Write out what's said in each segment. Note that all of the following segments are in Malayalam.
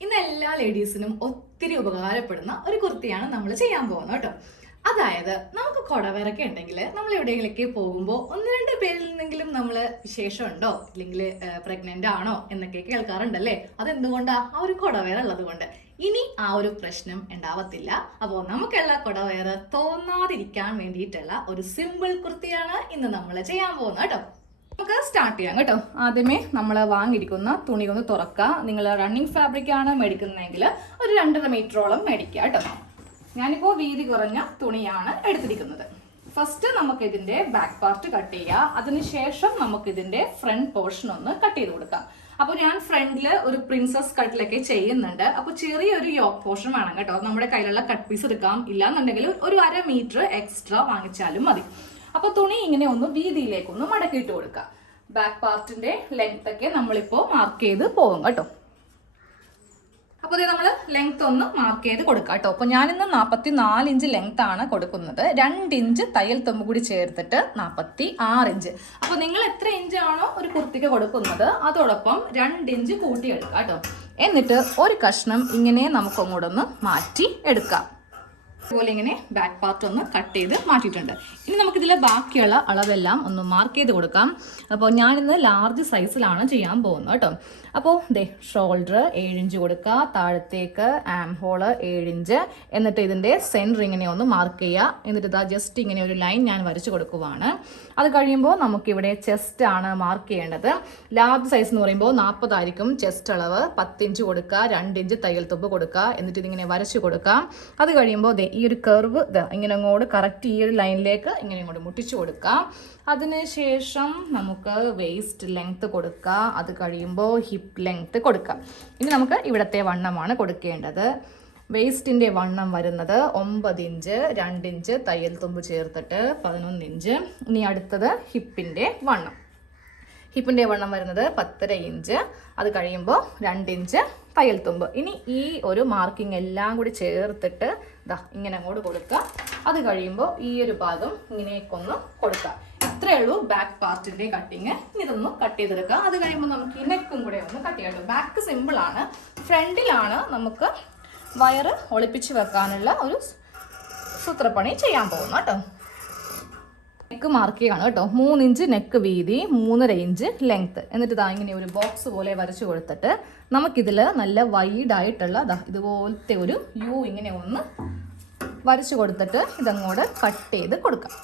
ഇന്ന് എല്ലാ ലേഡീസിനും ഒത്തിരി ഉപകാരപ്പെടുന്ന ഒരു കുർത്തിയാണ് നമ്മൾ ചെയ്യാൻ പോകുന്നത് കേട്ടോ. അതായത് നമുക്ക് കുടവരൊക്കെ ഉണ്ടെങ്കിൽ നമ്മൾ എവിടെയെങ്കിലൊക്കെ പോകുമ്പോൾ ഒന്ന് രണ്ട് പേരിൽ നിന്നെങ്കിലും നമ്മൾ വിശേഷമുണ്ടോ? ഇല്ലെങ്കിൽ പ്രഗ്നന്റ് ആണോ? എന്നൊക്കെ കേൾക്കാറുണ്ടല്ലേ? അതെന്തുകൊണ്ടാ? ആ ഒരു കുടവേറ ഉള്ളത് കൊണ്ട്. ഇനി ആ ഒരു പ്രശ്നം ഉണ്ടാവത്തില്ല. അപ്പോൾ നമുക്കുള്ള കുടവേറ് തോന്നാതിരിക്കാൻ വേണ്ടിയിട്ടുള്ള ഒരു സിമ്പിൾ കുർത്തിയാണ് ഇന്ന് നമ്മൾ ചെയ്യാൻ പോകുന്നത് കേട്ടോ. നമുക്ക് സ്റ്റാർട്ട് ചെയ്യാം കേട്ടോ. ആദ്യമേ നമ്മൾ വാങ്ങിയിരിക്കുന്ന തുണി ഒന്ന് തുറക്കുക നിങ്ങൾ റണ്ണിങ് ഫാബ്രിക് ആണ് മേടിക്കുന്നതെങ്കിൽ ഒരു രണ്ടര മീറ്ററോളം മേടിക്കുക കേട്ടോ. ഞാനിപ്പോൾ വീതി കുറഞ്ഞ തുണിയാണ് എടുത്തിരിക്കുന്നത്. ഫസ്റ്റ് നമുക്ക് ഇതിന്റെ ബാക്ക് പാർട്ട് കട്ട് ചെയ്യുക അതിനുശേഷം നമുക്ക് ഇതിന്റെ ഫ്രണ്ട് പോർഷൻ ഒന്ന് കട്ട് ചെയ്ത് കൊടുക്കാം. അപ്പോൾ ഞാൻ ഫ്രണ്ടിൽ ഒരു പ്രിൻസസ് കട്ടിലൊക്കെ ചെയ്യുന്നുണ്ട്. അപ്പോൾ ചെറിയൊരു യോക്ക് പോർഷൻ വേണം കേട്ടോ. നമ്മുടെ കയ്യിലുള്ള കട്ട് പീസ് എടുക്കാം. ഇല്ലാന്നുണ്ടെങ്കിൽ ഒരു അര മീറ്റർ എക്സ്ട്രാ വാങ്ങിച്ചാലും മതി. അപ്പൊ തുണി ഇങ്ങനെ ഒന്ന് വീതിയിലേക്ക് ഒന്ന് മടക്കിയിട്ട് കൊടുക്കുക ബാക്ക് പാർട്ടിന്റെ ലെങ്ത് ഒക്കെ നമ്മളിപ്പോ മാർക്ക് ചെയ്ത് പോകും കേട്ടോ. അപ്പോൾ ഇത് നമ്മൾ ലെങ്ത് ഒന്ന് മാർക്ക് ചെയ്ത് കൊടുക്കാം കേട്ടോ. അപ്പോൾ ഞാനിന്ന് നാൽപ്പത്തി നാല് ഇഞ്ച് ലെങ്ത് ആണ് കൊടുക്കുന്നത്. രണ്ട് ഇഞ്ച് തയ്യൽ തുമ്പ് കൂടി ചേർത്തിട്ട് നാൽപ്പത്തി ആറ് ഇഞ്ച് അപ്പോൾ നിങ്ങൾ എത്ര ഇഞ്ച് ആണോ ഒരു കുർത്തിക്ക് കൊടുക്കുന്നത് അതോടൊപ്പം രണ്ട് ഇഞ്ച് കൂട്ടിയെടുക്കാം കേട്ടോ. എന്നിട്ട് ഒരു കഷ്ണം ഇങ്ങനെ നമുക്കങ്ങോട്ടൊന്ന് മാറ്റി എടുക്കാം. അതുപോലെ ഇങ്ങനെ ബാക്ക് പാർട്ട് ഒന്ന് കട്ട് ചെയ്ത് മാറ്റിയിട്ടുണ്ട്. ഇനി നമുക്കിതിൽ ബാക്കിയുള്ള അളവെല്ലാം ഒന്ന് മാർക്ക് ചെയ്ത് കൊടുക്കാം. അപ്പോൾ ഞാനിന്ന് ലാർജ് സൈസിലാണ് ചെയ്യാൻ പോകുന്നത് കേട്ടോ. അപ്പോൾ ദേ ഷോൾഡർ ഏഴിഞ്ച് കൊടുക്കുക താഴത്തേക്ക് ആം ഹോൾ ഏഴിഞ്ച് എന്നിട്ട് ഇതിന്റെ സെന്റർ ഇങ്ങനെ ഒന്ന് മാർക്ക് ചെയ്യുക. എന്നിട്ട് ഇതാ ജസ്റ്റ് ഇങ്ങനെ ഒരു ലൈൻ ഞാൻ വരച്ച് കൊടുക്കുവാണ്. അത് കഴിയുമ്പോൾ നമുക്കിവിടെ ചെസ്റ്റ് ആണ് മാർക്ക് ചെയ്യേണ്ടത്. ലാർജ് സൈസ് എന്ന് പറയുമ്പോൾ നാൽപ്പതായിരിക്കും ചെസ്റ്റ് അളവ്. പത്തിഞ്ച് കൊടുക്കുക രണ്ടിഞ്ച് തയ്യൽ തുമ്പ് കൊടുക്കുക എന്നിട്ട് ഇതിങ്ങനെ വരച്ച് കൊടുക്കാം. അത് കഴിയുമ്പോൾ ദേ ഈ ഒരു കർവ് ഇങ്ങനെ അങ്ങോട്ട് കറക്റ്റ് ഈ ഒരു ലൈനിലേക്ക് ഇങ്ങനെ ഇങ്ങോട്ട് മുട്ടിച്ചു കൊടുക്കാം. അതിനുശേഷം നമുക്ക് വേസ്റ്റ് ലെങ്ത് കൊടുക്കുക അത് കഴിയുമ്പോൾ ഹിപ്പ് ലെങ്ത് കൊടുക്കാം. ഇനി നമുക്ക് ഇവിടുത്തെ വണ്ണമാണ് കൊടുക്കേണ്ടത്. വേസ്റ്റിന്റെ വണ്ണം വരുന്നത് ഒമ്പത് ഇഞ്ച് രണ്ട് ഇഞ്ച് തയ്യൽ തുമ്പ് ചേർത്തിട്ട് പതിനൊന്ന് ഇഞ്ച്. ഇനി അടുത്തത് ഹിപ്പിന്റെ വണ്ണം. ഹിപ്പിന്റെ വണ്ണം വരുന്നത് പത്തര ഇഞ്ച് അത് കഴിയുമ്പോൾ രണ്ട് ഇഞ്ച് തയ്യൽ തുമ്പ്. ഇനി ഈ ഒരു മാർക്കിംഗ് എല്ലാം കൂടി ചേർത്തിട്ട് ഇതാ ഇങ്ങനെ അങ്ങോട്ട് കൊടുക്കുക. അത് കഴിയുമ്പോൾ ഈ ഒരു ഭാഗം ഇങ്ങനെയൊക്കൊന്ന് കൊടുക്കുക. ഇത്രയേ ഉള്ളൂ ബാക്ക് പാർട്ടിന്റെ കട്ടിങ് ഇതൊന്ന് കട്ട് ചെയ്തെടുക്കുക. അത് കഴിയുമ്പോൾ നമുക്ക് ഈ നെക്കും കൂടെ ഒന്ന് കട്ട് ചെയ്യാം ബാക്ക് സിമ്പിൾ ആണ്. ഫ്രണ്ടിലാണ് നമുക്ക് വയറ് ഒളിപ്പിച്ച് വെക്കാനുള്ള ഒരു സൂത്രപ്പണി ചെയ്യാൻ പോകുന്നു കേട്ടോ. നെക്ക് മാർക്ക് ചെയ്യണം കേട്ടോ. മൂന്ന് ഇഞ്ച് നെക്ക് വീതി മൂന്നര ഇഞ്ച് ലെങ്ത് എന്നിട്ട് ഇതാ ഇങ്ങനെ ഒരു ബോക്സ് പോലെ വരച്ചു കൊടുത്തിട്ട് നമുക്കിതിൽ നല്ല വൈഡായിട്ടുള്ള ദാ ഇതുപോലത്തെ ഒരു യു ഇങ്ങനെ ഒന്ന് വരച്ചു കൊടുത്തിട്ട് ഇതങ്ങോട്ട് കട്ട് ചെയ്ത് കൊടുക്കാം.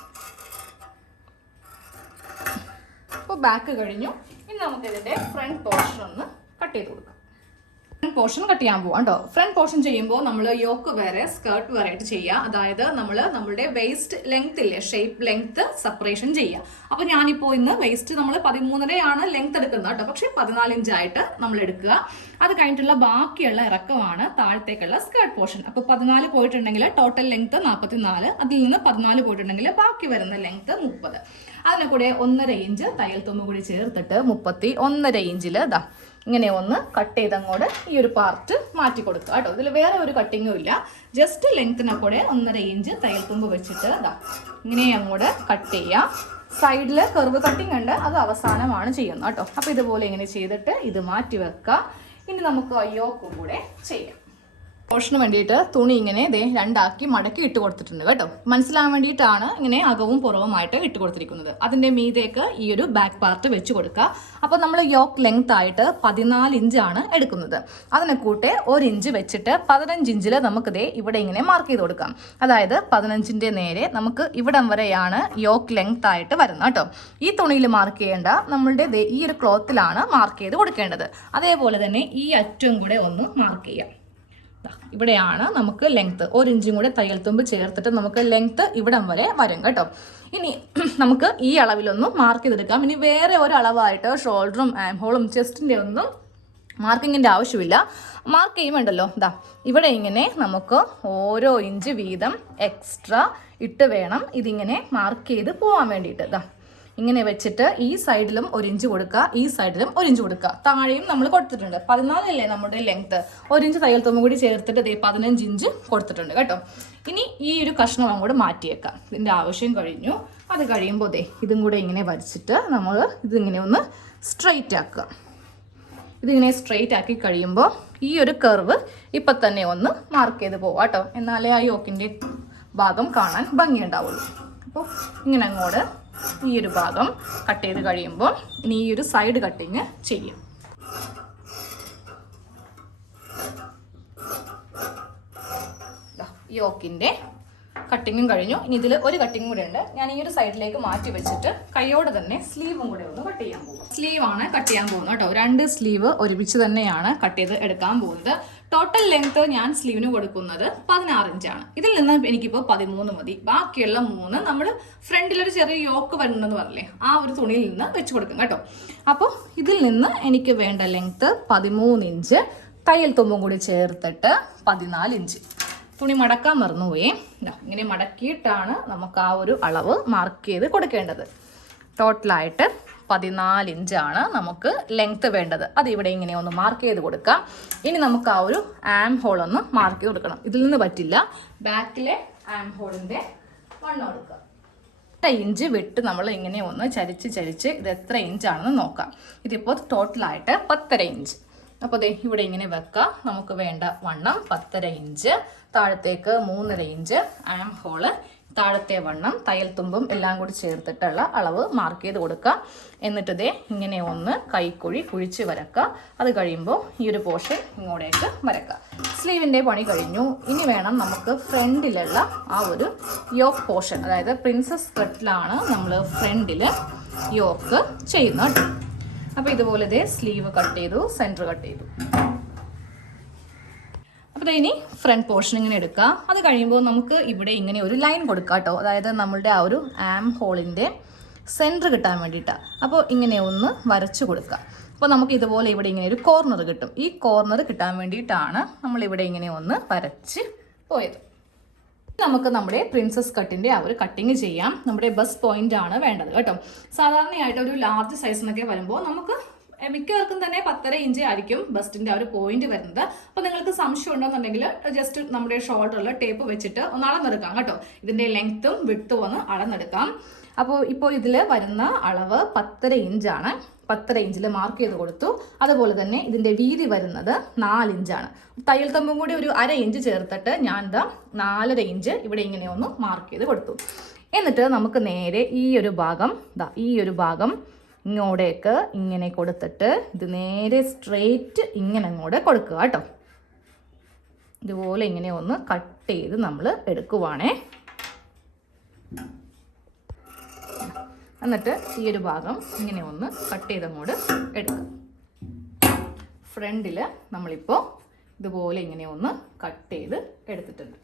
അപ്പോൾ ബാക്ക് കഴിഞ്ഞു. ഇനി നമുക്കിതിന്റെ ഫ്രണ്ട് പോർഷൻ ഒന്ന് കട്ട് ചെയ്ത് കൊടുക്കാം. ഫ്രണ്ട് പോർഷൻ കട്ട് ചെയ്യാൻ പോവാം കേട്ടോ ഫ്രണ്ട് പോർഷൻ ചെയ്യുമ്പോൾ നമ്മൾ യോക്ക് വേറെ സ്കേർട്ട് വേറെ ആയിട്ട് ചെയ്യുക അതായത് നമ്മൾ നമ്മുടെ വേസ്റ്റ് ലെങ്ത് ഇല്ലേ ഷേപ്പ് ലെങ്ത് സെപ്പറേഷൻ ചെയ്യുക അപ്പോൾ ഞാനിപ്പോൾ ഇന്ന് വേസ്റ്റ് നമ്മൾ പതിമൂന്നരയാണ് ലെങ്ത് എടുക്കുന്നത് കേട്ടോ പക്ഷേ പതിനാല് ഇഞ്ചായിട്ട് നമ്മൾ എടുക്കുക. അത് കഴിഞ്ഞിട്ടുള്ള ബാക്കിയുള്ള ഇറക്കമാണ് താഴത്തേക്കുള്ള സ്കേർട്ട് പോർഷൻ അപ്പോൾ പതിനാല് പോയിട്ടുണ്ടെങ്കിൽ ടോട്ടൽ ലെങ്ത് നാൽപ്പത്തി നാല് അതിൽ നിന്ന് പതിനാല് പോയിട്ടുണ്ടെങ്കിൽ ബാക്കി വരുന്ന ലെങ്ത് മുപ്പത്. അതിനെ കൂടെ ഒന്നര ഇഞ്ച് തയ്യൽ തുമ്പ് കൂടി ചേർത്തിട്ട് മുപ്പത്തി ഒന്നര ഇഞ്ചിൽ ഇതാ ഇങ്ങനെ ഒന്ന് കട്ട് ചെയ്ത് അങ്ങോട്ട് ഈ ഒരു പാർട്ട് മാറ്റി കൊടുക്കുക കേട്ടോ. ഇതിൽ വേറെ ഒരു കട്ടിങ്ങും ഇല്ല. ജസ്റ്റ് ലെങ്ത്തിനെ കൂടെ ഒന്നര ഇഞ്ച് തയ്യൽ തുമ്പ് വെച്ചിട്ട് ഇതാ ഇങ്ങനെ അങ്ങോട്ട് കട്ട് ചെയ്യുക സൈഡിൽ കർവ് കട്ടിങ് ഉണ്ട്. അത് അവസാനമാണ് ചെയ്യുന്നത് കേട്ടോ. അപ്പോൾ ഇതുപോലെ ഇങ്ങനെ ചെയ്തിട്ട് ഇത് മാറ്റി വെക്കുക. ഇനി നമുക്ക് അയ്യോക്കും കൂടെ ചെയ്യാം. പോർഷന് വേണ്ടിയിട്ട് തുണി ഇങ്ങനെ ദേ രണ്ടാക്കി മടക്കി ഇട്ട് കൊടുത്തിട്ടുണ്ട് കേട്ടോ. മനസ്സിലാകാൻ വേണ്ടിയിട്ടാണ് ഇങ്ങനെ അകവും പുറവുമായിട്ട് ഇട്ട് കൊടുത്തിരിക്കുന്നത്. അതിന്റെ മീതേക്ക് ഈ ഒരു ബാക്ക് പാർട്ട് വെച്ച് കൊടുക്കുക. അപ്പോൾ നമ്മൾ യോക്ക് ലെങ്ത് ആയിട്ട് പതിനാല് ഇഞ്ചാണ് എടുക്കുന്നത്. അതിനെ കൂട്ടെ ഒരു ഇഞ്ച് വെച്ചിട്ട് പതിനഞ്ച് ഇഞ്ചിൽ നമുക്ക് ദേ ഇവിടെ ഇങ്ങനെ മാർക്ക് ചെയ്ത് കൊടുക്കാം. അതായത് പതിനഞ്ചിന്റെ നേരെ നമുക്ക് ഇവിടം വരെയാണ് യോക്ക് ലെങ്ത് ആയിട്ട് വരുന്നത് കേട്ടോ. ഈ തുണിയിൽ മാർക്ക് ചെയ്യേണ്ട നമ്മളുടെ ഈ ഒരു ക്ലോത്തിലാണ് മാർക്ക് ചെയ്ത് കൊടുക്കേണ്ടത്. അതേപോലെ തന്നെ ഈ അറ്റവും കൂടെ ഒന്ന് മാർക്ക് ചെയ്യാം. ഇവിടെയാണ് നമുക്ക് ലെങ്ത്ത് ഒരു ഇഞ്ചും കൂടെ തയ്യൽ തുമ്പ് ചേർത്തിട്ട് നമുക്ക് ലെങ്ത്ത് ഇവിടം വരെ വരും കേട്ടോ. ഇനി നമുക്ക് ഈ അളവിലൊന്ന് മാർക്ക് ചെയ്തെടുക്കാം. ഇനി വേറെ ഒരു അളവായിട്ട് ഷോൾഡറും ആംഹോളും ചെസ്റ്റിന്റെ ഒന്നും മാർക്കിങ്ങിന്റെ ആവശ്യമില്ല. മാർക്ക് ചെയ്യുമ്പോണ്ടല്ലോ ദാ ഇവിടെ ഇങ്ങനെ നമുക്ക് ഓരോ ഇഞ്ച് വീതം എക്സ്ട്രാ ഇട്ട് വേണം ഇതിങ്ങനെ മാർക്ക് ചെയ്ത് പോകാൻ വേണ്ടിയിട്ട്. ദാ ഇങ്ങനെ വെച്ചിട്ട് ഈ സൈഡിലും ഒരു ഇഞ്ച് കൊടുക്കുക ഈ സൈഡിലും ഒരു ഇഞ്ച് കൊടുക്കുക. താഴെയും നമ്മൾ കൊടുത്തിട്ടുണ്ട്. പതിനാലല്ലേ നമ്മുടെ ലെങ്ത് ഒരു ഇഞ്ച് തയ്യൽ തുമ്പ് കൂടി ചേർത്തിട്ട് ദേ പതിനഞ്ച് ഇഞ്ച് കൊടുത്തിട്ടുണ്ട് കേട്ടോ. ഇനി ഈ ഒരു കഷ്ണം അങ്ങോട്ട് മാറ്റിയേക്കാം. ഇതിന്റെ ആവശ്യം കഴിഞ്ഞു. അത് കഴിയുമ്പോൾ ദേ ഇതും കൂടെ ഇങ്ങനെ വരച്ചിട്ട് നമ്മൾ ഇതിങ്ങനെ ഒന്ന് സ്ട്രെയിറ്റ് ആക്കുക. ഇതിങ്ങനെ സ്ട്രെയിറ്റ് ആക്കി കഴിയുമ്പോൾ ഈ ഒരു കർവ് ഇപ്പം തന്നെ ഒന്ന് മാർക്ക് ചെയ്ത് പോവാം കേട്ടോ. എന്നാലേ ആ യോക്കിന്റെ ഭാഗം കാണാൻ ഭംഗിയുണ്ടാവുള്ളൂ. അപ്പോൾ ഇങ്ങനെ അങ്ങോട്ട് ഈ ഒരു ഭാഗം കട്ട് ചെയ്ത് കഴിയുമ്പോൾ ഇനി ഈ ഒരു സൈഡ് കട്ടിങ് ചെയ്യും. യോക്കിന്റെ കട്ടിങ്ങും കഴിഞ്ഞു. ഇനി ഇതിൽ ഒരു കട്ടിങ് കൂടെ ഉണ്ട് ഞാൻ ഈ ഒരു സൈഡിലേക്ക് മാറ്റി വെച്ചിട്ട് കൈയോടെ തന്നെ സ്ലീവും കൂടെ ഒന്ന് കട്ട് ചെയ്യാൻ പോകും സ്ലീവാണ് കട്ട് ചെയ്യാൻ പോകുന്നത് കേട്ടോ. രണ്ട് സ്ലീവ് ഒരുമിച്ച് തന്നെയാണ് കട്ട് ചെയ്ത് എടുക്കാൻ പോകുന്നത്. ടോട്ടൽ ലെങ്ത് ഞാൻ സ്ലീവിന് കൊടുക്കുന്നത് പതിനാറ് ഇഞ്ചാണ് ഇതിൽ നിന്ന് എനിക്കിപ്പോൾ പതിമൂന്ന് മതി. ബാക്കിയുള്ള മൂന്ന് നമ്മൾ ഫ്രണ്ടിലൊരു ചെറിയ യോക്ക് വരണമെന്ന് പറഞ്ഞില്ലേ ആ ഒരു തുണിയിൽ നിന്ന് വെച്ച് കൊടുക്കും കേട്ടോ. അപ്പോൾ ഇതിൽ നിന്ന് എനിക്ക് വേണ്ട ലെങ്ത് പതിമൂന്ന് ഇഞ്ച് തയ്യൽ തുമ്പും കൂടി ചേർത്തിട്ട് പതിനാല് ഇഞ്ച് തുണി മടക്കാൻ മറന്നുപോയി. ഇങ്ങനെ മടക്കിയിട്ടാണ് നമുക്ക് ആ ഒരു അളവ് മാർക്ക് ചെയ്ത് കൊടുക്കേണ്ടത്. ടോട്ടലായിട്ട് പതിനാല് ഇഞ്ചാണ് നമുക്ക് ലെങ്ത്ത് വേണ്ടത്. അത് ഇവിടെ ഇങ്ങനെ ഒന്ന് മാർക്ക് ചെയ്ത് കൊടുക്കാം. ഇനി നമുക്ക് ആ ഒരു ആം ഹോൾ ഒന്ന് മാർക്ക് ചെയ്ത് കൊടുക്കണം. ഇതിൽ നിന്ന് പറ്റില്ല. ബാക്കിലെ ആം ഹോളിന്റെ വണ്ണം എടുക്കുക. എത്ര ഇഞ്ച് വിട്ട് നമ്മൾ ഇങ്ങനെ ഒന്ന് ചരിച്ച് ചരിച്ച് ഇത് എത്ര ഇഞ്ചാണെന്ന് നോക്കാം. ഇതിപ്പോൾ ടോട്ടലായിട്ട് പത്തര ഇഞ്ച് അപ്പോൾ ദേ ഇവിടെ ഇങ്ങനെ വെക്കാം. നമുക്ക് വേണ്ട വണ്ണം പത്തര ഇഞ്ച് താഴത്തേക്ക് മൂന്നര ഇഞ്ച് ആം ഹോൾ താഴത്തെ വണ്ണം തയ്യൽ തുമ്പും എല്ലാം കൂടി ചേർത്തിട്ടുള്ള അളവ് മാർക്ക് ചെയ്ത് കൊടുക്കുക. എന്നിട്ട് ഇങ്ങനെ ഒന്ന് കൈക്കുഴി കുഴിച്ച് വരക്കുക. അത് കഴിയുമ്പോൾ ഈ ഒരു പോർഷൻ ഇങ്ങോട്ടേക്ക് വരക്കുക. സ്ലീവിന്റെ പണി കഴിഞ്ഞു. ഇനി വേണം നമുക്ക് ഫ്രണ്ടിലുള്ള ആ ഒരു യോക്ക് പോർഷൻ അതായത് പ്രിൻസസ് കട്ടിലാണ് നമ്മൾ ഫ്രണ്ടിൽ യോക്ക് ചെയ്യുന്നത്. അപ്പോൾ ഇതുപോലെ ഇതേ സ്ലീവ് കട്ട് ചെയ്തു സെന്റർ കട്ട് ചെയ്തു. അപ്പോൾ ഇനി ഫ്രണ്ട് പോർഷൻ ഇങ്ങനെ എടുക്കുക അത് കഴിയുമ്പോൾ നമുക്ക് ഇവിടെ ഇങ്ങനെ ഒരു ലൈൻ കൊടുക്കാം കേട്ടോ അതായത് നമ്മളുടെ ആ ഒരു ആം ഹോളിന്റെ സെന്റർ കിട്ടാൻ വേണ്ടിയിട്ടാണ് അപ്പോൾ ഇങ്ങനെ ഒന്ന് വരച്ചു കൊടുക്കുക അപ്പോൾ നമുക്ക് ഇതുപോലെ ഇവിടെ ഇങ്ങനെ ഒരു കോർണർ കിട്ടും. ഈ കോർണർ കിട്ടാൻ വേണ്ടിയിട്ടാണ് നമ്മൾ ഇവിടെ ഇങ്ങനെ ഒന്ന് വരച്ച് പോയത്. നമുക്ക് നമ്മുടെ പ്രിൻസസ് കട്ടിന്റെ ആ ഒരു കട്ടിങ് ചെയ്യാം. നമ്മുടെ ബസ് പോയിന്റ് ആണ് വേണ്ടത് കേട്ടോ. സാധാരണയായിട്ട് ഒരു ലാർജ് സൈസ് സൈസിനൊക്കെ വരുമ്പോൾ നമുക്ക് മിക്കവർക്കും തന്നെ പത്തര ഇഞ്ച് ആയിരിക്കും ബസ്റ്റിന്റെ ആ ഒരു പോയിന്റ് വരുന്നത്. അപ്പോൾ നിങ്ങൾക്ക് സംശയം ഉണ്ടെന്നുണ്ടെങ്കിൽ ജസ്റ്റ് നമ്മുടെ ഷോൾഡറിൽ ടേപ്പ് വെച്ചിട്ട് ഒന്ന് അളന്നെടുക്കാം കേട്ടോ. ഇതിന്റെ ലെങ്ത്തും വിട്ടും ഒന്ന് അളന്നെടുക്കാം. അപ്പോൾ ഇപ്പോൾ ഇതിൽ വരുന്ന അളവ് പത്തര ഇഞ്ചാണ്. പത്തര ഇഞ്ചിൽ മാർക്ക് ചെയ്ത് കൊടുത്തു. അതുപോലെ തന്നെ ഇതിന്റെ വീതി വരുന്നത് നാല് ഇഞ്ചാണ്. തയ്യൽ തമ്പും കൂടി ഒരു അര ഇഞ്ച് ചേർത്തിട്ട് ഞാൻ ഇതാ നാലര ഇഞ്ച് ഇവിടെ ഇങ്ങനെ ഒന്ന് മാർക്ക് ചെയ്ത് കൊടുത്തു. എന്നിട്ട് നമുക്ക് നേരെ ഈ ഒരു ഭാഗം ദാ ഈ ഒരു ഭാഗം ഇങ്ങോട്ടേക്ക് ഇങ്ങനെ കൊടുത്തിട്ട് ഇത് നേരെ സ്ട്രെയിറ്റ് ഇങ്ങനെ അങ്ങോട്ട് കൊടുക്കുക കേട്ടോ. ഇതുപോലെ ഇങ്ങനെ ഒന്ന് കട്ട് ചെയ്ത് നമ്മൾ എടുക്കുവാണേ. എന്നിട്ട് ഈ ഒരു ഭാഗം ഇങ്ങനെ ഒന്ന് കട്ട് ചെയ്ത് അങ്ങോട്ട് എടുക്കുക. ഫ്രണ്ടിൽ നമ്മളിപ്പോൾ ഇതുപോലെ ഇങ്ങനെ ഒന്ന് കട്ട് ചെയ്ത് എടുത്തിട്ടുണ്ട്.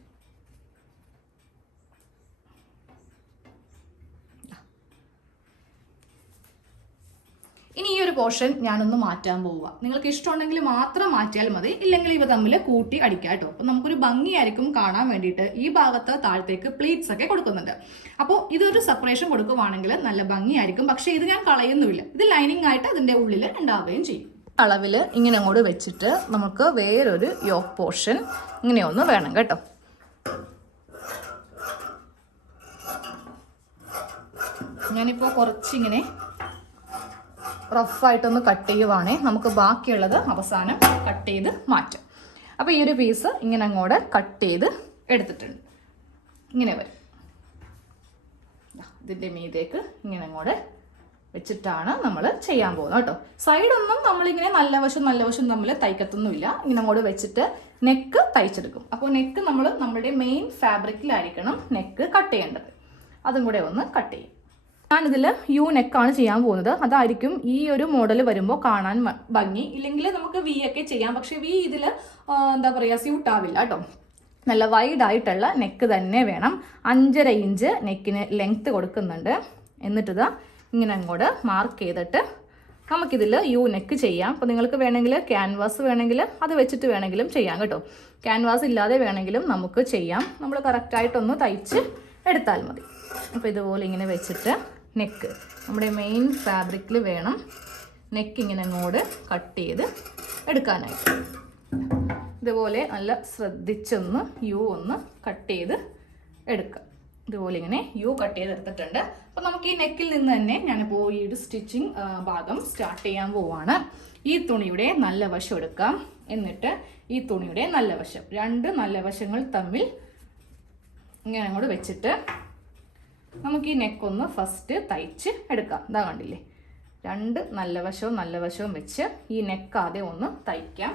ഇനി ഈ ഒരു പോർഷൻ ഞാനൊന്ന് മാറ്റാൻ പോവുക. നിങ്ങൾക്ക് ഇഷ്ടമുണ്ടെങ്കിൽ മാത്രം മാറ്റിയാൽ മതി. ഇല്ലെങ്കിൽ ഇവ തമ്മിൽ കൂട്ടി അടിക്കാം കേട്ടോ. അപ്പം നമുക്കൊരു ഭംഗിയായിരിക്കും കാണാൻ വേണ്ടിയിട്ട് ഈ ഭാഗത്ത് താഴത്തേക്ക് പ്ലീറ്റ്സ് ഒക്കെ കൊടുക്കുന്നുണ്ട്. അപ്പോൾ ഇതൊരു സെപ്പറേഷൻ കൊടുക്കുവാണെങ്കിൽ നല്ല ഭംഗിയായിരിക്കും. പക്ഷേ ഇത് ഞാൻ കളയുന്നുമില്ല. ഇത് ലൈനിങ് ആയിട്ട് അതിന്റെ ഉള്ളിൽ ഉണ്ടാവുകയും ചെയ്യും. അളവിൽ ഇങ്ങനെ അങ്ങോട്ട് വെച്ചിട്ട് നമുക്ക് വേറൊരു യോക്ക് പോർഷൻ ഇങ്ങനെയൊന്ന് വേണം കേട്ടോ. ഞാനിപ്പോൾ കുറച്ചിങ്ങനെ റഫായിട്ടൊന്ന് കട്ട് ചെയ്യുവാണേ. നമുക്ക് ബാക്കിയുള്ളത് അവസാനം കട്ട് ചെയ്ത് മാറ്റാം. അപ്പോൾ ഈ ഒരു പീസ് ഇങ്ങനെ അങ്ങോട്ട് കട്ട് ചെയ്ത് എടുത്തിട്ടുണ്ട്. ഇങ്ങനെ വരും. ഇതിന്റെ മീതേക്ക് ഇങ്ങനെ അങ്ങോട്ട് വെച്ചിട്ടാണ് നമ്മൾ ചെയ്യാൻ പോകുന്നത് കേട്ടോ. സൈഡൊന്നും നമ്മളിങ്ങനെ നല്ല വശം നല്ല വശം തമ്മിൽ തയ്ക്കത്തൊന്നുമില്ല ഇങ്ങനെ അങ്ങോട്ട് വെച്ചിട്ട് നെക്ക് തയ്ച്ചെടുക്കും. അപ്പോൾ നെക്ക് നമ്മൾ നമ്മുടെ മെയിൻ ഫാബ്രിക്കിലായിരിക്കണം നെക്ക് കട്ട് ചെയ്യേണ്ടത്. അതും കൂടെ ഒന്ന് കട്ട് ചെയ്യും. ഞാനിതിൽ യു നെക്കാണ് ചെയ്യാൻ പോകുന്നത്. അതായിരിക്കും ഈ ഒരു മോഡൽ വരുമ്പോൾ കാണാൻ ഭംഗി. ഇല്ലെങ്കിൽ നമുക്ക് വി ഒക്കെ ചെയ്യാം. പക്ഷേ വി ഇതിൽ എന്താ പറയുക സ്യൂട്ട് ആവില്ല കേട്ടോ. നല്ല വൈഡ് ആയിട്ടുള്ള നെക്ക് തന്നെ വേണം. അഞ്ചര ഇഞ്ച് നെക്കിന് ലെങ്ത്ത് കൊടുക്കുന്നുണ്ട്. എന്നിട്ടിത് ഇങ്ങനെ അങ്ങോട്ട് മാർക്ക് ചെയ്തിട്ട് നമുക്കിതിൽ യു നെക്ക് ചെയ്യാം. അപ്പോൾ നിങ്ങൾക്ക് വേണമെങ്കിൽ ക്യാൻവാസ് വേണമെങ്കിൽ അത് വെച്ചിട്ട് വേണമെങ്കിലും ചെയ്യാം കേട്ടോ. ക്യാൻവാസ് ഇല്ലാതെ വേണമെങ്കിലും നമുക്ക് ചെയ്യാം. നമ്മൾ കറക്റ്റായിട്ടൊന്ന് തയ്ച്ച് എടുത്താൽ മതി. അപ്പോൾ ഇതുപോലെ ഇങ്ങനെ വെച്ചിട്ട് നെക്ക്. നമ്മുടെ മെയിൻ ഫാബ്രിക്കിൽ വേണം നെക്ക് ഇങ്ങനെ അങ്ങോട്ട് കട്ട് ചെയ്ത് എടുക്കാനായിട്ട്. ഇതുപോലെ നല്ല ശ്രദ്ധിച്ചൊന്ന് യു ഒന്ന് കട്ട് ചെയ്ത് എടുക്കുക. ഇതുപോലെ ഇങ്ങനെ യു കട്ട് ചെയ്ത് എടുത്തിട്ടുണ്ട്. അപ്പോൾ നമുക്ക് ഈ നെക്കിൽ നിന്ന് തന്നെ ഞാനിപ്പോൾ ഈ ഒരു സ്റ്റിച്ചിങ് ഭാഗം സ്റ്റാർട്ട് ചെയ്യാൻ പോവാണ്. ഈ തുണിയുടെ നല്ല വശം എടുക്കാം. എന്നിട്ട് ഈ തുണിയുടെ നല്ല വശം. രണ്ട് നല്ല വശങ്ങൾ തമ്മിൽ ഇങ്ങനെ അങ്ങോട്ട് വെച്ചിട്ട് നമുക്ക് ഈ നെക്കൊന്ന് ഫസ്റ്റ് തയ്ച്ച് എടുക്കാം. ഇതാ കണ്ടില്ലേ? രണ്ട് നല്ല വശവും നല്ല വശവും വെച്ച് ഈ നെക്ക് ആദ്യം ഒന്ന് തയ്ക്കാം.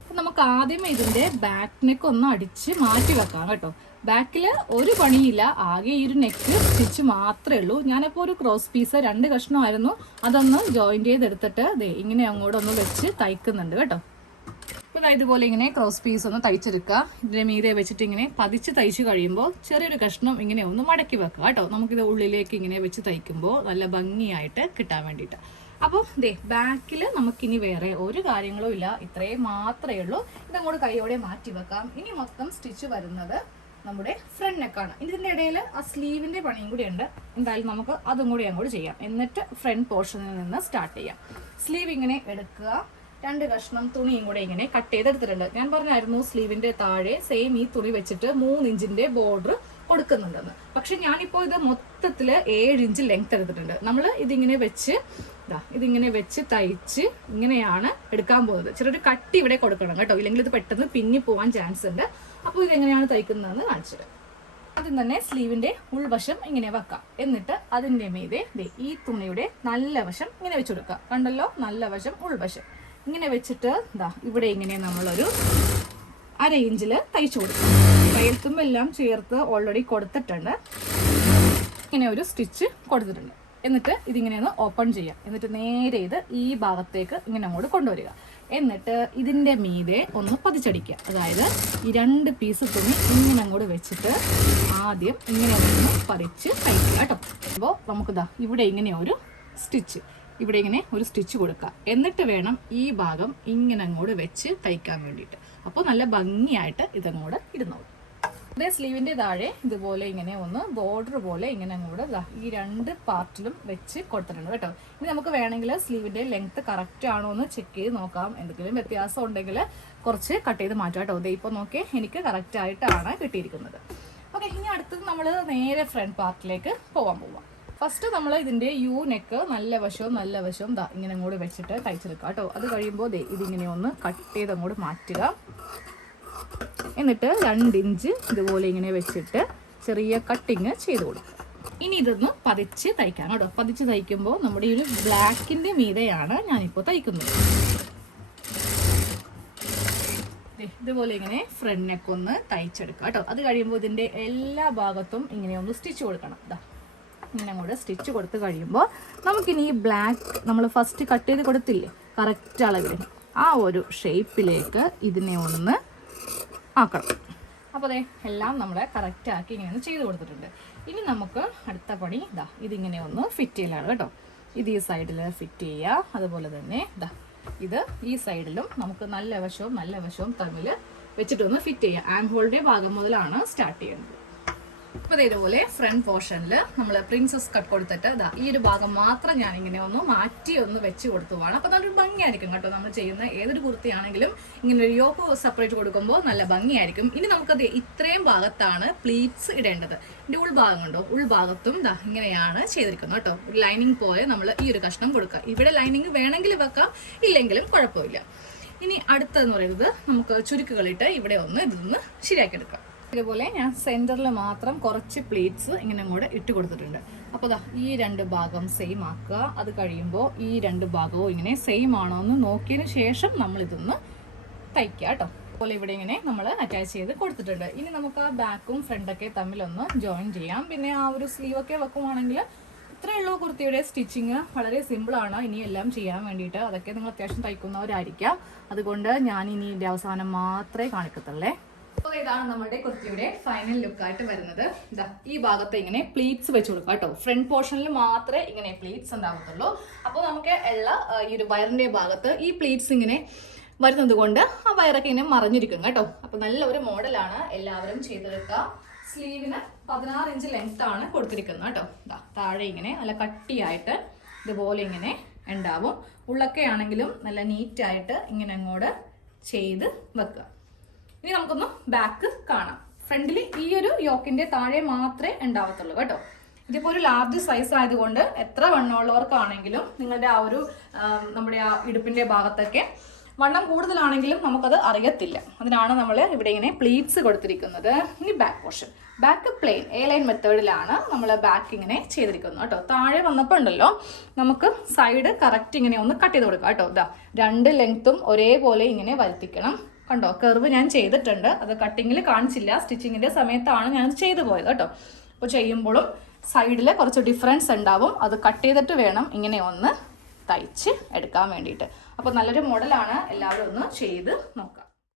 അപ്പം നമുക്ക് ആദ്യം ഇതിന്റെ ബാക്ക് നെക്ക് ഒന്ന് അടിച്ച് മാറ്റി വെക്കാം കേട്ടോ. ബാക്കിൽ ഒരു പണിയില്ല. ആകെ ഈ ഒരു നെക്ക് സ്റ്റിച്ച് മാത്രമേ ഉള്ളൂ. ഞാനിപ്പോൾ ഒരു ക്രോസ് പീസ് രണ്ട് കഷ്ണമായിരുന്നു. അതൊന്ന് ജോയിന്റ് ചെയ്തെടുത്തിട്ട് ഇങ്ങനെ അങ്ങോട്ടൊന്ന് വെച്ച് തയ്ക്കുന്നുണ്ട് കേട്ടോ. അപ്പോൾ ഇതുപോലെ ഇങ്ങനെ ക്രോസ് പീസ് ഒന്ന് തയ്ച്ചെടുക്കുക. ഇതിന്റെ മീതെ വെച്ചിട്ട് ഇങ്ങനെ പതിച്ച് തയ്ച്ച് കഴിയുമ്പോൾ ചെറിയൊരു കഷ്ണം ഇങ്ങനെ ഒന്ന് മടക്കി വെക്കുക കേട്ടോ. നമുക്കിത് ഉള്ളിലേക്ക് ഇങ്ങനെ വെച്ച് തയ്ക്കുമ്പോൾ നല്ല ഭംഗിയായിട്ട് കിട്ടാൻ വേണ്ടിയിട്ട്. അപ്പോൾ ദേ ബാക്കിൽ നമുക്കിനി വേറെ ഒരു കാര്യങ്ങളും ഇല്ല. ഇത്രയും മാത്രമേ ഉള്ളൂ. ഇതങ്ങോട്ട് കൈയോടെ മാറ്റി വെക്കാം. ഇനി മൊത്തം സ്റ്റിച്ച് വരുന്നത് നമ്മുടെ ഫ്രണ്ട് നെക്കാണ് ഇതിന്റെ ഇടയിൽ ആ സ്ലീവിന്റെ പണിയും കൂടി ഉണ്ട്. എന്തായാലും നമുക്ക് അതും കൂടി അങ്ങോട്ട് ചെയ്യാം. എന്നിട്ട് ഫ്രണ്ട് പോർഷനിൽ നിന്ന് സ്റ്റാർട്ട് ചെയ്യാം. സ്ലീവ് ഇങ്ങനെ എടുക്കുക. രണ്ട് കഷ്ണം തുണിയും കൂടെ ഇങ്ങനെ കട്ട് ചെയ്തെടുത്തിട്ടുണ്ട്. ഞാൻ പറഞ്ഞായിരുന്നു സ്ലീവിന്റെ താഴെ സെയിം ഈ തുണി വെച്ചിട്ട് മൂന്ന് ഇഞ്ചിന്റെ ബോർഡർ കൊടുക്കുന്നുണ്ടെന്ന്. പക്ഷെ ഞാനിപ്പോൾ ഇത് മൊത്തത്തിൽ ഏഴ് ഇഞ്ച് ലെങ്ത് എടുത്തിട്ടുണ്ട്. നമ്മൾ ഇതിങ്ങനെ വെച്ച് ഇതാ ഇതിങ്ങനെ വെച്ച് തയ്ച്ച് ഇങ്ങനെയാണ് എടുക്കാൻ പോകുന്നത്. ചെറിയൊരു കട്ടി ഇവിടെ കൊടുക്കണം കേട്ടോ. ഇല്ലെങ്കിൽ ഇത് പെട്ടെന്ന് പിന്നി പോകാൻ ചാൻസ് ഉണ്ട്. അപ്പോൾ ഇതെങ്ങനെയാണ് തയ്ക്കുന്നതെന്ന് കാണിച്ചത് ആദ്യം തന്നെ സ്ലീവിന്റെ ഉൾവശം ഇങ്ങനെ വെക്കാം. എന്നിട്ട് അതിന്റെ മീതെ ഈ തുണിയുടെ നല്ല വശം ഇങ്ങനെ വെച്ച് കൊടുക്കുക. കണ്ടല്ലോ? നല്ല വശം ഉൾവശം. ഇങ്ങനെ വെച്ചിട്ട് ദാ ഇവിടെ ഇങ്ങനെ നമ്മളൊരു അര ഇഞ്ചിൽ തയ്ച്ചു കൊടുക്കും. കയ്യത്തുമ്പോൾ എല്ലാം ചേർത്ത് ഓൾറെഡി കൊടുത്തിട്ടുണ്ട്. ഇങ്ങനെ ഒരു സ്റ്റിച്ച് കൊടുത്തിട്ടുണ്ട്. എന്നിട്ട് ഇതിങ്ങനെ ഒന്ന് ഓപ്പൺ ചെയ്യാം. എന്നിട്ട് നേരെ ഇത് ഈ ഭാഗത്തേക്ക് ഇങ്ങനെ അങ്ങോട്ട് കൊണ്ടുവരിക. എന്നിട്ട് ഇതിന്റെ മീതെ ഒന്ന് പതിച്ചടിക്കുക. അതായത് ഈ രണ്ട് പീസ് തുണി ഇങ്ങനെ അങ്ങോട്ട് വെച്ചിട്ട് ആദ്യം ഇങ്ങനെ ഒന്ന് പറിച്ച് തയ്ക്കുക കേട്ടോ. അപ്പോൾ നമുക്കിതാ ഇവിടെ ഇങ്ങനെ ഒരു സ്റ്റിച്ച് ഇവിടെ ഇങ്ങനെ ഒരു സ്റ്റിച്ച് കൊടുക്കുക. എന്നിട്ട് വേണം ഈ ഭാഗം ഇങ്ങനെ അങ്ങോട്ട് വെച്ച് തയ്ക്കാൻ വേണ്ടിയിട്ട്. അപ്പോൾ നല്ല ഭംഗിയായിട്ട് ഇതങ്ങോട്ട് ഇടുന്നോളൂ അതേ സ്ലീവിന്റെ താഴെ ഇതുപോലെ ഇങ്ങനെ ഒന്ന് ബോർഡർ പോലെ ഇങ്ങനെ അങ്ങോട്ട് ഈ രണ്ട് പാർട്ടിലും വെച്ച് കൊടുത്തിട്ടുണ്ട് കേട്ടോ. ഇനി നമുക്ക് വേണമെങ്കിൽ സ്ലീവിന്റെ ലെങ്ത്ത് കറക്റ്റ് ആണോ എന്ന് ചെക്ക് ചെയ്ത് നോക്കാം. എന്തെങ്കിലും വ്യത്യാസം ഉണ്ടെങ്കിൽ കുറച്ച് കട്ട് ചെയ്ത് മാറ്റാം കേട്ടോ. ഇപ്പോൾ നോക്കിയേ എനിക്ക് കറക്റ്റ് ആയിട്ടാണ് കിട്ടിയിരിക്കുന്നത്. ഓക്കെ ഇനി അടുത്തത് നമ്മൾ നേരെ ഫ്രണ്ട് പാർട്ടിലേക്ക് പോകാൻ പോവാം. ഫസ്റ്റ് നമ്മൾ ഇതിന്റെ യു നെക്ക് നല്ല വശവും നല്ല വശവും ദാ ഇങ്ങനെ അങ്ങോട്ട് വെച്ചിട്ട് തയ്ച്ചെടുക്കുക കേട്ടോ. അത് കഴിയുമ്പോൾ ദേ ഇതിങ്ങനെ ഒന്ന് കട്ട് ചെയ്ത് അങ്ങോട്ട് മാറ്റുക. എന്നിട്ട് രണ്ട് ഇഞ്ച് ഇതുപോലെ ഇങ്ങനെ വെച്ചിട്ട് ചെറിയ കട്ടിങ് ചെയ്ത് കൊടുക്കുക. ഇനി ഇതൊന്ന് പതിച്ച് തയ്ക്കാം കേട്ടോ. പതിച്ച് തയ്ക്കുമ്പോൾ നമ്മുടെ ഈ ഒരു ബ്ലാക്കിന്റെ മീതെയാണ് ഞാനിപ്പോൾ തയ്ക്കുന്നത്. ഇതുപോലെ ഇങ്ങനെ ഫ്രണ്ട് നെക്ക് ഒന്ന് തയ്ച്ചെടുക്കാം കേട്ടോ. അത് കഴിയുമ്പോൾ ഇതിന്റെ എല്ലാ ഭാഗത്തും ഇങ്ങനെ ഒന്ന് സ്റ്റിച്ച് കൊടുക്കണം. ഇതാ ഇങ്ങനെ കൂടെ സ്റ്റിച്ച് കൊടുത്ത് കഴിയുമ്പോൾ നമുക്കിനി ഈ ബ്ലാക്ക് നമ്മൾ ഫസ്റ്റ് കട്ട് ചെയ്ത് കൊടുത്തില്ലേ? കറക്റ്റ് അളവിൽ. ആ ഒരു ഷേപ്പിലേക്ക് ഇതിനെ ഒന്ന് ആക്കണം. അപ്പോൾ അതെ എല്ലാം നമ്മൾ കറക്റ്റ് ആക്കി ഇങ്ങനെ ഒന്ന് ചെയ്ത് കൊടുത്തിട്ടുണ്ട്. ഇനി നമുക്ക് അടുത്ത പണി ഇതാ ഇതിങ്ങനെ ഒന്ന് ഫിറ്റ് ചെയ്യലാണ് കേട്ടോ. ഇത് ഈ സൈഡിൽ ഫിറ്റ് ചെയ്യുക. അതുപോലെ തന്നെ ഇതാ ഇത് ഈ സൈഡിലും നമുക്ക് നല്ല വശവും നല്ല വശവും തമ്മിൽ വെച്ചിട്ടൊന്ന് ഫിറ്റ് ചെയ്യാം ആം ഭാഗം മുതലാണ് സ്റ്റാർട്ട് ചെയ്യുന്നത്. അപ്പോൾ ഇതേപോലെ ഫ്രണ്ട് പോർഷനിൽ നമ്മൾ പ്രിൻസസ് കട്ട് കൊടുത്തിട്ട് ഇതാ ഈ ഒരു ഭാഗം മാത്രം ഞാൻ ഇങ്ങനെ ഒന്ന് മാറ്റി ഒന്ന് വെച്ച് കൊടുത്തു വേണം അപ്പോൾ നല്ലൊരു ഭംഗിയായിരിക്കും കേട്ടോ നമ്മൾ ചെയ്യുന്ന ഏതൊരു കുർത്തിയാണെങ്കിലും ഇങ്ങനെ ഒരു യോക്ക് സെപ്പറേറ്റ് കൊടുക്കുമ്പോൾ നല്ല ഭംഗിയായിരിക്കും. ഇനി നമുക്കത് ഇത്രയും ഭാഗത്താണ് പ്ലീറ്റ്സ് ഇടേണ്ടത്. ഇതിന്റെ ഉൾഭാഗം കണ്ടോ? ഉൾഭാഗത്തും ഇതാ ഇങ്ങനെയാണ് ചെയ്തിരിക്കുന്നത് കേട്ടോ. ഒരു ലൈനിങ് പോലെ നമ്മൾ ഈ ഒരു കഷ്ണം കൊടുക്കുക. ഇവിടെ ലൈനിങ് വേണമെങ്കിൽ വെക്കാം ഇല്ലെങ്കിലും കുഴപ്പമില്ല. ഇനി അടുത്തതെന്ന് പറയുന്നത് നമുക്ക് ചുരുക്കുകളിട്ട് ഇവിടെ ഒന്ന് ഇതൊന്ന് ശരിയാക്കിയെടുക്കാം ഇതുപോലെ ഞാൻ സെന്ററിൽ മാത്രം കുറച്ച് പ്ലേറ്റ്സ് ഇങ്ങനെ കൂടെ ഇട്ട് കൊടുത്തിട്ടുണ്ട്. അപ്പോൾ ദാ ഈ രണ്ട് ഭാഗം സെയിം ആക്കുക. അത് കഴിയുമ്പോൾ ഈ രണ്ട് ഭാഗവും ഇങ്ങനെ സെയിം ആണോ എന്ന് നോക്കിയതിന് ശേഷം നമ്മൾ ഇതൊന്ന് തയ്ക്കുക കേട്ടോ. അതുപോലെ ഇവിടെ ഇങ്ങനെ നമ്മൾ അറ്റാച്ച് ചെയ്ത് കൊടുത്തിട്ടുണ്ട്. ഇനി നമുക്ക് ആ ബാക്കും ഫ്രണ്ടൊക്കെ തമ്മിലൊന്ന് ജോയിൻ ചെയ്യാം. പിന്നെ ആ ഒരു സ്ലീവൊക്കെ വെക്കുവാണെങ്കിൽ ഇത്രയേ ഉള്ളൂ കുർത്തിയുടെ സ്റ്റിച്ചിങ് വളരെ സിമ്പിളാണ് ഇനി എല്ലാം ചെയ്യാൻ വേണ്ടിയിട്ട് അതൊക്കെ നിങ്ങൾ അത്യാവശ്യം തയ്ക്കുന്നവരായിരിക്കാം. അതുകൊണ്ട് ഞാൻ ഇനി ഇതിന്റെ അവസാനം മാത്രമേ കാണിക്കത്തുള്ളേ. അപ്പോൾ ഇതാണ് നമ്മുടെ കുർത്തിയുടെ ഫൈനൽ ലുക്കായിട്ട് വരുന്നത്. ഈ ഭാഗത്ത് ഇങ്ങനെ പ്ലീറ്റ്സ് വെച്ച് കൊടുക്കുക കേട്ടോ. ഫ്രണ്ട് പോർഷനിൽ മാത്രമേ ഇങ്ങനെ പ്ലീറ്റ്സ് ഉണ്ടാവത്തുള്ളൂ. അപ്പോൾ നമുക്ക് എല്ലാ ഈ ഒരു വയറിന്റെ ഭാഗത്ത് ഈ പ്ലീറ്റ്സ് ഇങ്ങനെ വരുന്നത് കൊണ്ട് ആ വയറൊക്കെ ഇങ്ങനെ മറിഞ്ഞിരിക്കും കേട്ടോ. അപ്പോൾ നല്ലൊരു മോഡലാണ് എല്ലാവരും ചെയ്തെടുക്കുക സ്ലീവിന് പതിനാറ് ഇഞ്ച് ലെങ്ത് ആണ് കൊടുത്തിരിക്കുന്നത് കേട്ടോ. താഴെ ഇങ്ങനെ നല്ല കട്ടിയായിട്ട് ഇതുപോലെ ഇങ്ങനെ ഉണ്ടാവും. ഉള്ളൊക്കെ ആണെങ്കിലും നല്ല നീറ്റായിട്ട് ഇങ്ങനെ അങ്ങോട്ട് ചെയ്ത് വെക്കുക. ഇനി നമുക്കൊന്ന് ബാക്ക് കാണാം. ഫ്രണ്ടിൽ ഈ ഒരു യോക്കിന്റെ താഴെ മാത്രമേ ഉണ്ടാവത്തുള്ളൂ കേട്ടോ. ഇതിപ്പോ ഒരു ലാർജ് സൈസ് ആയതുകൊണ്ട് എത്ര വണ്ണമുള്ളവർക്കാണെങ്കിലും നിങ്ങളുടെ ആ ഒരു നമ്മുടെ ആ ഇടുപ്പിന്റെ ഭാഗത്തൊക്കെ വണ്ണം കൂടുതലാണെങ്കിലും നമുക്കത് അറിയത്തില്ല. അതിനാണ് നമ്മൾ ഇവിടെ ഇങ്ങനെ പ്ലീറ്റ്സ് കൊടുത്തിരിക്കുന്നത്. ഇനി back portion back plain A line മെത്തേഡിലാണ് നമ്മൾ ബാക്ക് ഇങ്ങനെ ചെയ്തിരിക്കുന്നത് കേട്ടോ. താഴെ വന്നപ്പോൾ ഉണ്ടല്ലോ നമുക്ക് സൈഡ് കറക്റ്റ് ഇങ്ങനെ ഒന്ന് കട്ട് ചെയ്ത് കൊടുക്കാം കേട്ടോ. ഇതാ രണ്ട് ലെങ്ത്തും ഒരേപോലെ ഇങ്ങനെ വരുത്തിക്കണം. കണ്ടോ? കർവ് ഞാൻ ചെയ്തിട്ടുണ്ട്. അത് കട്ടിങ്ങിൽ കാണിച്ചില്ല. സ്റ്റിച്ചിങ്ങിന്റെ സമയത്താണ് ഞാൻ ചെയ്തു പോയത് കേട്ടോ. അപ്പോൾ ചെയ്യുമ്പോഴും സൈഡിൽ കുറച്ച് ഡിഫറൻസ് ഉണ്ടാവും. അത് കട്ട് ചെയ്തിട്ട് വേണം ഇങ്ങനെ ഒന്ന് തയ്ച്ച് എടുക്കാൻ വേണ്ടിയിട്ട്. അപ്പോൾ നല്ലൊരു മോഡലാണ് എല്ലാവരും ഒന്ന് ചെയ്ത് നോക്കുക